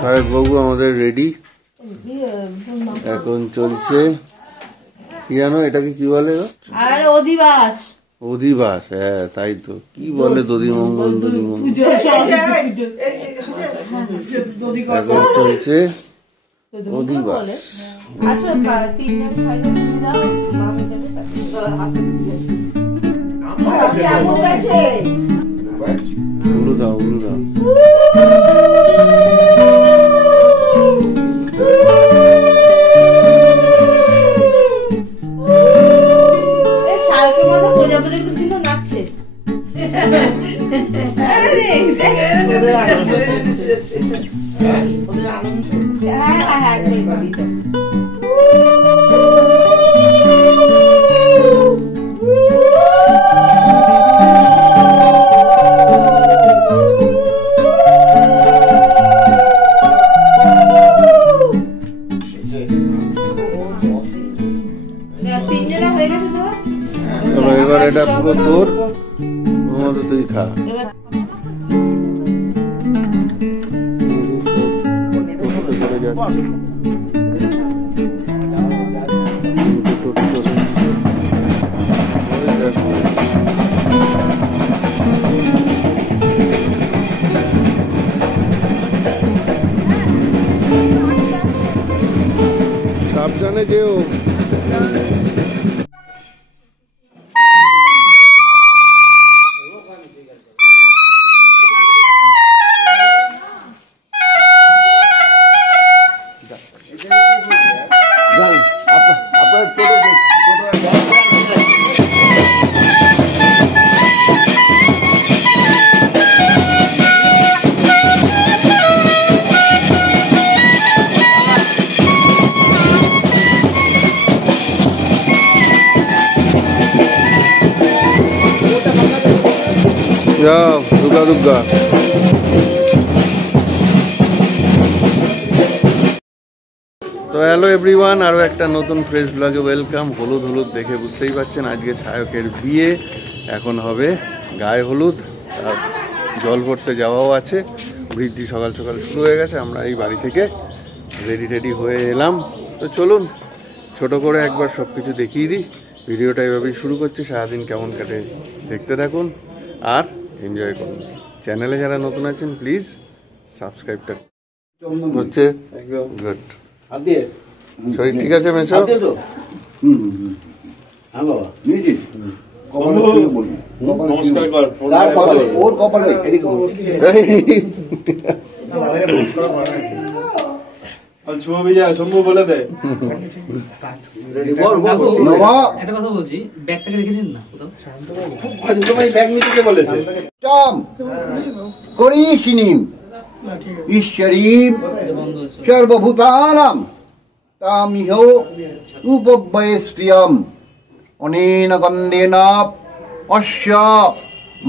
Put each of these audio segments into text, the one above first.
সাহেব বাবু আমাদের রেডি, এখন চলছে কি জানো এটাকে কি বলে? অধিবাস। অধিবাস, হ্যাঁ তাই তো, কি বলে দধিমঙ্গল দধিমঙ্গল। এখন চলছে অধিবাস। উলু দাও উলু দাও। এবার এটা পুরো তোর মতো, তুই খা। সাবধানে যেও। দুর্গা দুর্গা। তো হ্যালো এভরিওয়ান, আরও একটা নতুন ফ্রেশ ব্লগে ওয়েলকাম। হলুদ হলুদ দেখে বুঝতেই পারছেন আজকে সায়কের বিয়ে, এখন হবে গায়ে হলুদ, আর জল ভরতে যাওয়াও আছে। বৃদ্ধি সকাল সকাল শুরু হয়ে গেছে, আমরা এই বাড়ি থেকে রেডি রেডি হয়ে এলাম। তো চলুন ছোট করে একবার সব কিছু দেখিয়ে দিই। ভিডিওটা এভাবেই শুরু করছি, সারাদিন কেমন কাটে দেখতে থাকুন আর এনজয় করুন। চ্যানেলে যারা নতুন আছেন প্লিজ সাবস্ক্রাইবটা হচ্ছে। একদম গুড। শরীর ঠিক আছে মেসো? হ্যাঁ বাবা নিয়েছি। শম্ভু বলে দেয় একটা কথা বলছি, ব্যাগটাকে রেখে দিন না। ব্যাগ নিতে বলেছে। ঈশ্বরীম সর্বভূতানাম তামিহ উপব্যয়ে শ্রিয়ম অনেন গন্ধেন অস্য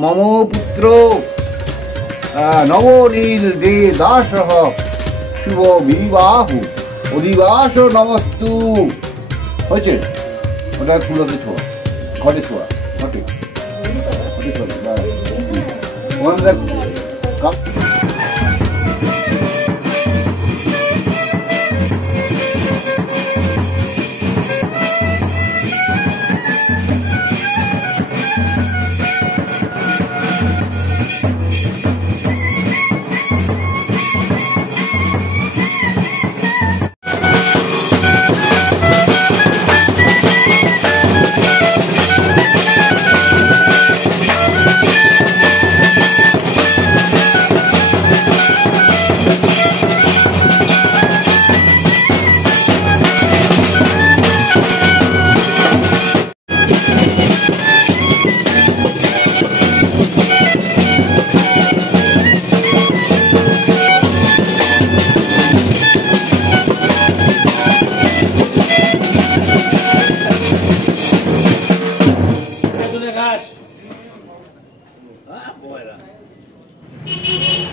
মম পুত্র নবনীল দে দাসঃ শুভ বিবাহু অধিবাস নমস্তু। হয়েছে ওটা ফুলতে ছোঁয়া, ঘটে ছোঁয়া, ঘটে ঘটে ছোঁয়া।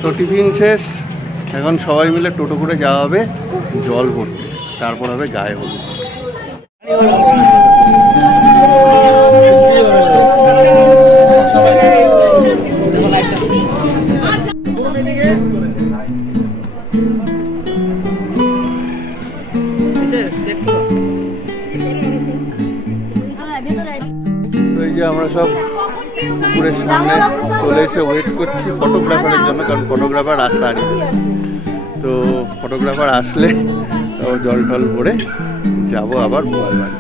তো টিফিন শেষ, এখন সবাই মিলে টোটো করে যাওয়া হবে জল ভরতে, তারপর হবে গায়ে হলুদ। তো এই যে আমরা সব পুকুরের সামনে চলে এসে ওয়েট করছি ফটোগ্রাফারের জন্য, কারণ ফটোগ্রাফার রাস্তা হারিয়ে ফেলেছে। তো ফটোগ্রাফার আসলে জল টল ভরে যাবো আবার মোবাইল বাড়ি।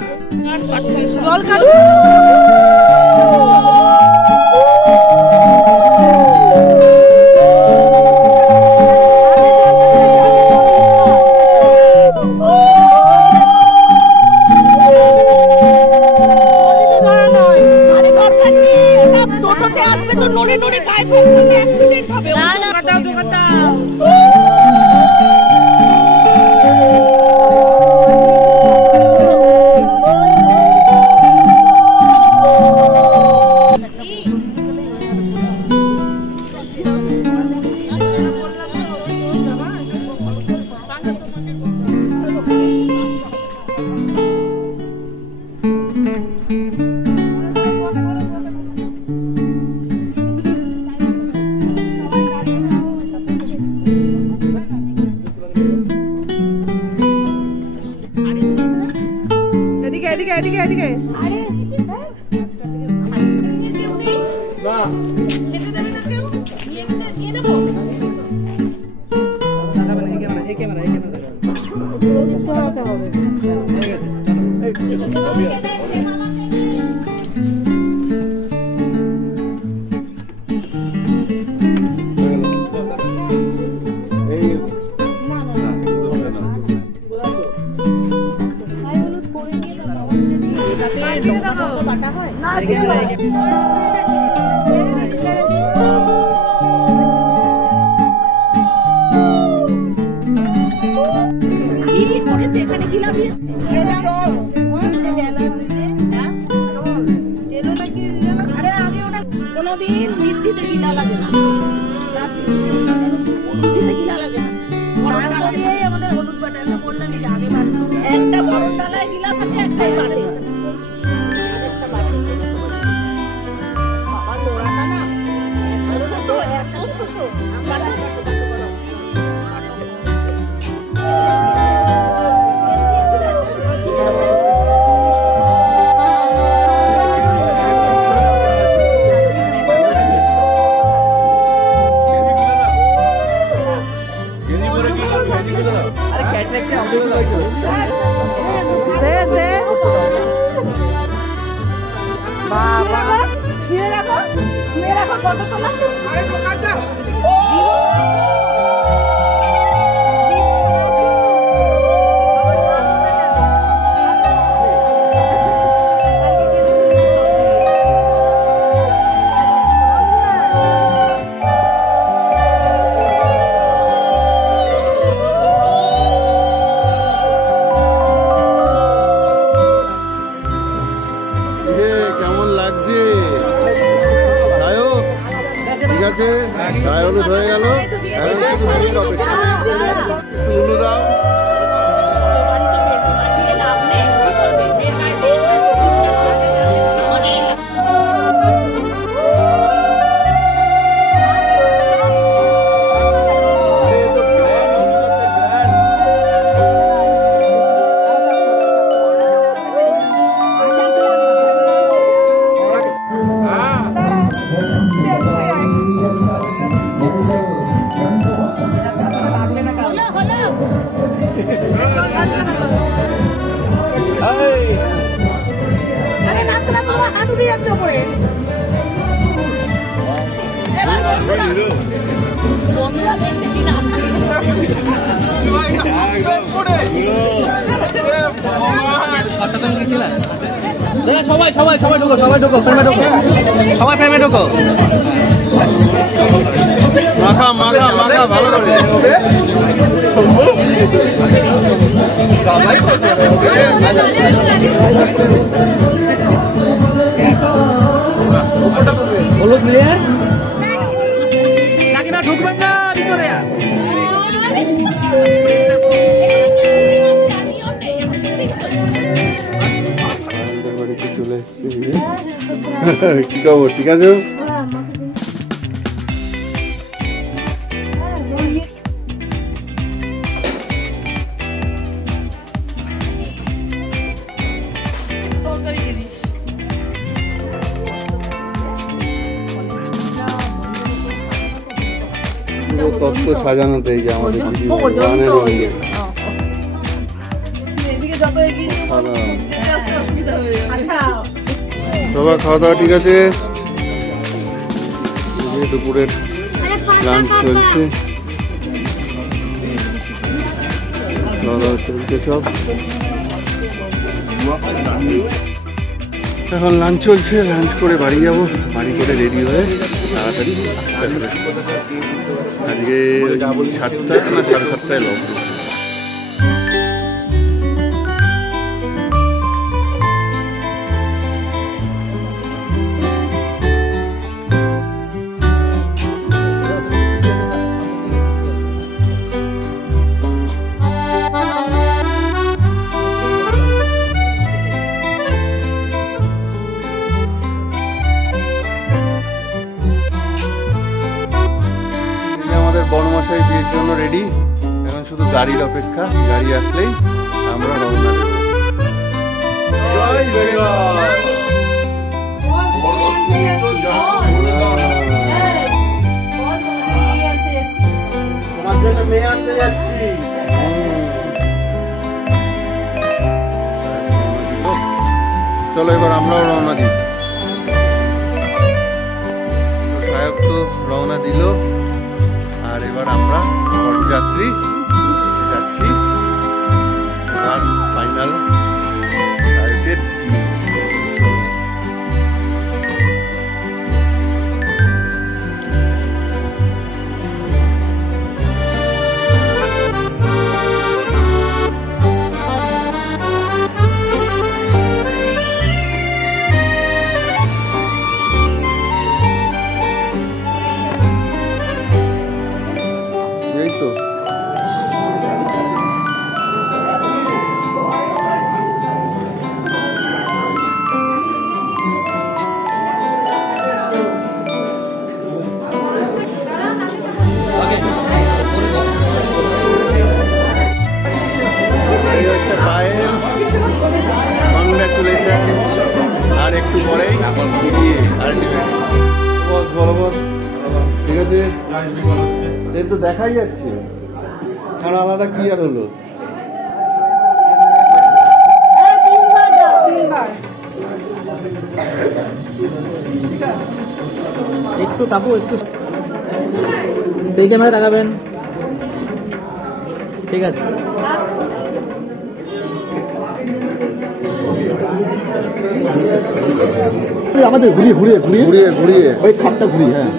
গায়ে হলুদ হয়ে গেল, সবাই সবাই সবাই ঢুকো, সবাই ঢুকো, ফ্রেমে ঢুকো, সবাই ফ্রেমে ঢুকো। মাখা মাখা মাখা ভালো করে। হলুদ মিলিয়ে কি খবর, ঠিক আছে? তত্ত্ব সাজানোতে এই যে আমাদের গানের রঙে সবার খাওয়া দাওয়া ঠিক আছে? দুপুরের লাঞ্চ চলছে, খাওয়া দাওয়া চলছে সব। এখন লাঞ্চ চলছে, লাঞ্চ করে বাড়ি যাবো, বাড়ি করে রেডি হয়ে তাড়াতাড়ি আসতে হবে। আজকে 7টা না 7:30টায় লগ্ন। বড়মশাই বিয়ের জন্য রেডি, এখন শুধু গাড়ির অপেক্ষা, গাড়ি আসলেই আমরা রওনা দেব। চলো এবার আমরাও রওনা দিই। সায়ক তো রওনা দিল, আর এবার আমরা যাত্রী যাচ্ছি আর ফাইনাল সায়কের আর একটু পরেই বস বলো বস, ঠিক আছে? এই তো দেখাই যাচ্ছে, আর আলাদা কি আর হলো? একটু তাপু, একটু এই ক্যামেরা তাকাবেন, ঠিক আছে? আমাদের ঘুরিয়ে ঘুরিয়ে ঘুরিয়ে ঘুরিয়ে ঘুরিয়ে ওই খাপটা ঘুরিয়ে, হ্যাঁ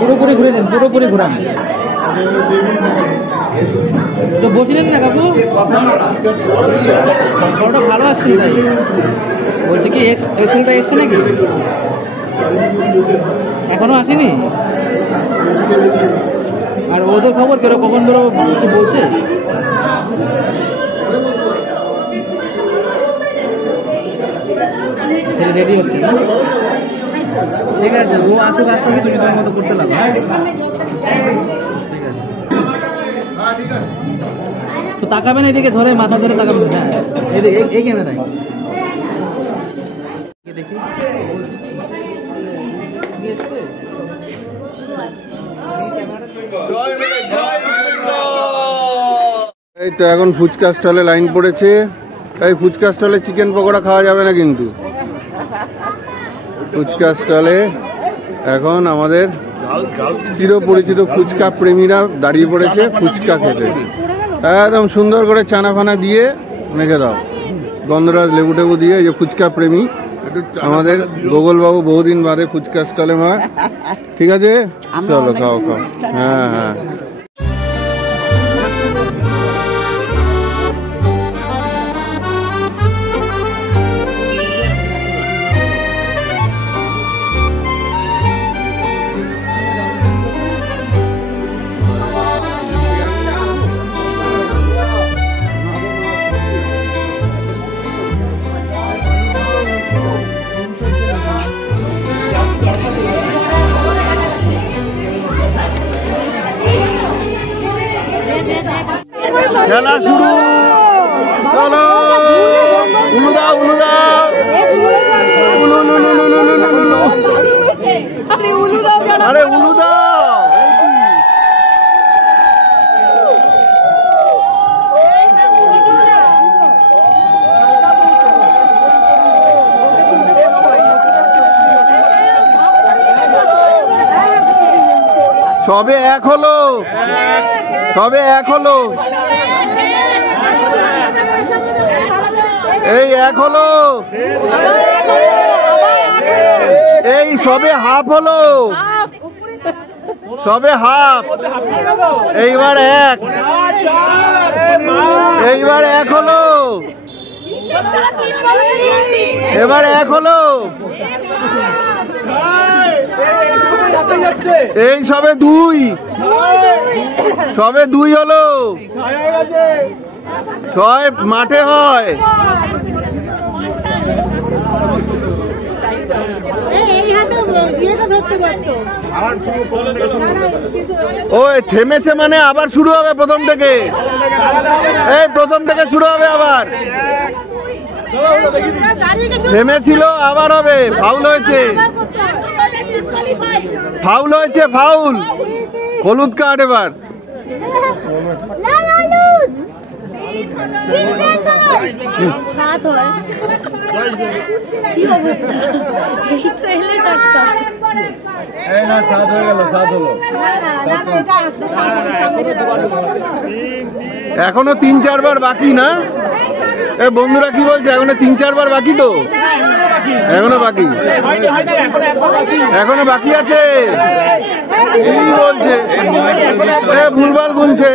পুরোপুরি ঘুরে দেন, পুরোপুরি ঘুরান। তো বসিলেন না কাকু, ফটোটা ভালো আসছে তাই বলছি। কি এক্সেলটা এসছে নাকি? এখনো আসেনি? আর ওদের খবর কেন, কখন ধরো কিছু বলছে? ছেলে রেডি হচ্ছে না? ঠিক আছে, ও আসুক, আসতে হবে, তুমি তোমার মতো করতে লাগো। ঠিক আছে, তো তাকাবেন এদিকে, ধরে মাথা ধরে তাকাবেন। হ্যাঁ এদিকে, এই ক্যামেরায় দেখি। এই তো এখন ফুচকা স্টলে লাইন পড়েছে। এই ফুচকা স্টলে চিকেন পকোড়া খাওয়া যাবে না কিন্তু। ফুচকা স্টলে এখন আমাদের চিরপরিচিত ফুচকা প্রেমীরা দাঁড়িয়ে পড়েছে ফুচকা খেতে। একদম সুন্দর করে চানা ফানা দিয়ে মেখে দাও, গন্ধরাজ লেবু টেবু দিয়ে। এই যে ফুচকা প্রেমী আমাদের গোগলবাবু বহুদিন বাদে ফুচকা স্টলে মা, ঠিক আছে? চলো খাও খাও। হ্যাঁ হ্যাঁ, খেলা শুরু, চলো উলু দাও, উলু দাও, উলু উলু উলু উলু উলু উলু, আরে উলু দাও। সবে এক হলো, সবে এক হলো, এই এক হলো, এই সবে হাফ হলো, সবে হাফ, এইবার এক, এইবার এক হলো, এবার এক হলো, এই সবে দুই, সবে দুই হলো, ছয় মাঠে হয়, ওই থেমেছে মানে আবার শুরু হবে প্রথম থেকে, এই প্রথম থেকে শুরু হবে আবার, থেমেছিল আবার হবে, ফাউল হয়েছে, ফাউল হয়েছে, ফাউল, হলুদ কার্ড এবার। এখনো 3-4 বার বাকি না? এ বন্ধুরা কি বলছে, এখনো 3-4 বার বাকি তো, এখনো বাকি, এখনো বাকি আছে, কি বলছে, ভুলভাল গুনছে।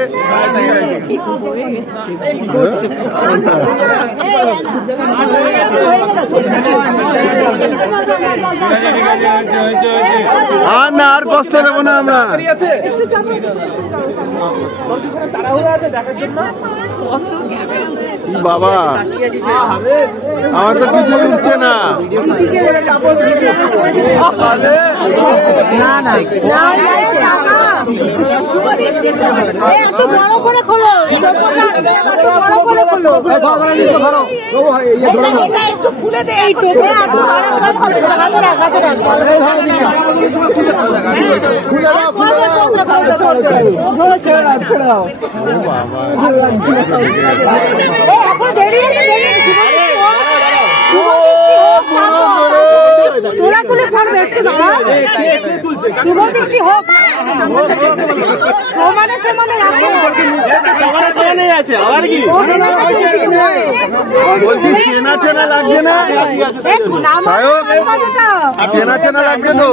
আর না, আর কষ্ট দেবো না আমরা। বাবা আমার তো কিছু উঠছে না, বলছি চেনা চেনা লাগছে না, চেনা চেনা লাগছে তো,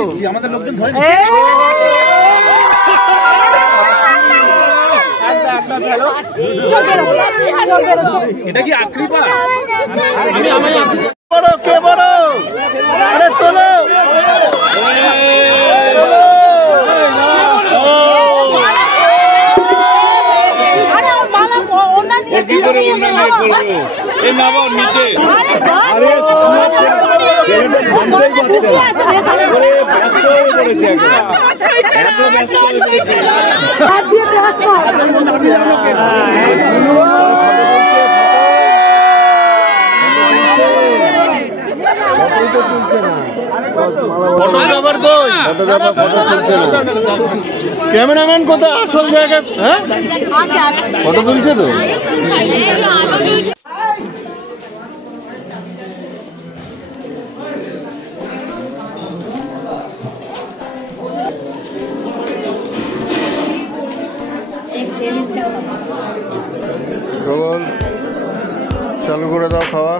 এটা কি আকৃপা? বড় কে বড়, আরে তোলো, ক্যামেরাম্যান কোথায়, আসল জায়গায়? হ্যাঁ ফটো তুলছে তো। চালু করে দাও খাওয়া।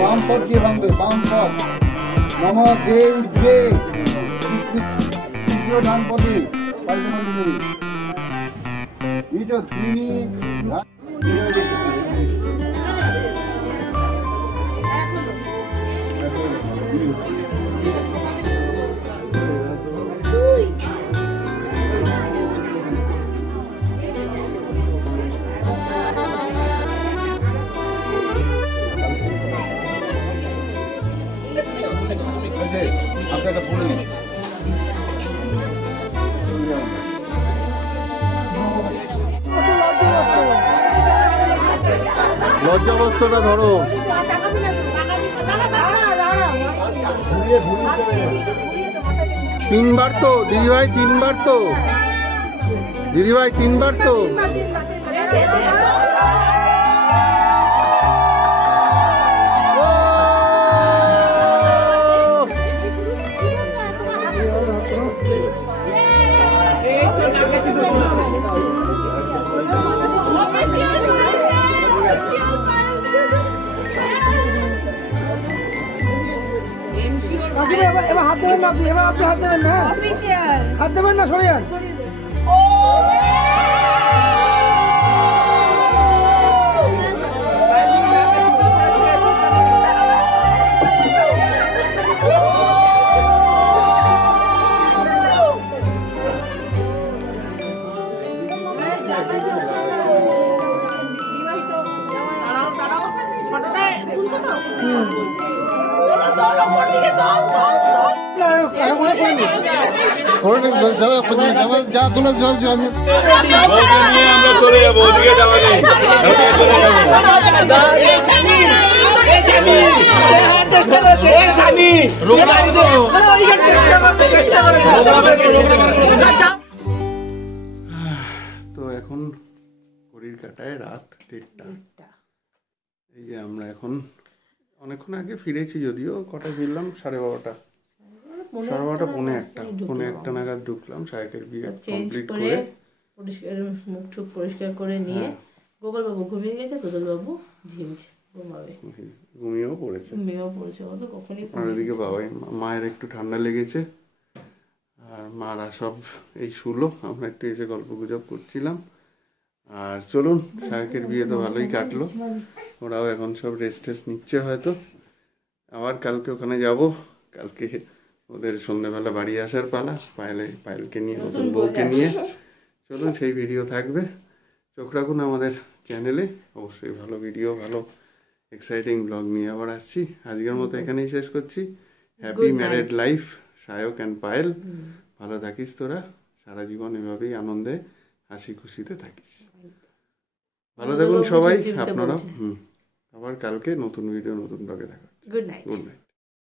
বাম পথ দিয়ে ভাঙবে, বাম পথ। নম দেব যে তৃতীয় ডান পদে তিনি লজ্জাবস্ত্রটা ধরো। তিনবার তো দিদিভাই, তিনবার তো দিদিভাই, তিনবার তো। এবার হাত দেবেন না আপনি, এবার আপনি হাত দেবেন না, হাত দেবেন না, সরে যান। যা তোলা যাবে আমরা চলে যাবো, ওদিকে যাওয়া নেই। তো এখন ঘড়ির কাঁটায় রাত 1:30। এই যে আমরা এখন অনেকক্ষণ আগে ফিরেছি, যদিও কটায় ফিরলাম, 12:30, 12:30, 1:45 নাগাদ ঢুকলাম। শায়কের বিয়ে কমপ্লিট করে পরিষ্কার মুখ টুক পরিষ্কার করে নিয়ে গোপাল বাবু ঘুমিয়ে গেছে, দুদল বাবু ঝিমছে, ঘুমাবে, ঘুমিয়েও পড়েছে। ও তো কখনই আর ওদিকে বাবাই মায়ের একটু ঠান্ডা লেগেছে, আর মারা সব এই শুলো, আমরা একটু এসে গল্প গুজব করছিলাম। আর চলুন, শায়কের বিয়ে তো ভালোই কাটলো, ওরাও এখন সব রেস্ট নিচ্ছে হয়তো। আবার কালকে ওখানে যাব, কালকে ওদের সন্ধ্যেবেলা বাড়ি আসার পালা, পায়েলকে নিয়ে, নতুন বউকে নিয়ে। চলুন, সেই ভিডিও থাকবে, চোখ রাখুন আমাদের চ্যানেলে, অবশ্যই ভালো ভিডিও, ভালো এক্সাইটিং ব্লগ নিয়ে আবার আসছি। আজকের মতো এখানেই শেষ করছি। Happy married life Shayak and Payel, ভালো থাকিস তোরা, সারা জীবন এভাবেই আনন্দে হাসি খুশিতে থাকিস। ভালো থাকুন সবাই আপনারা। আবার কালকে নতুন ভিডিও, নতুন ব্লগে দেখা। Good night. Good night.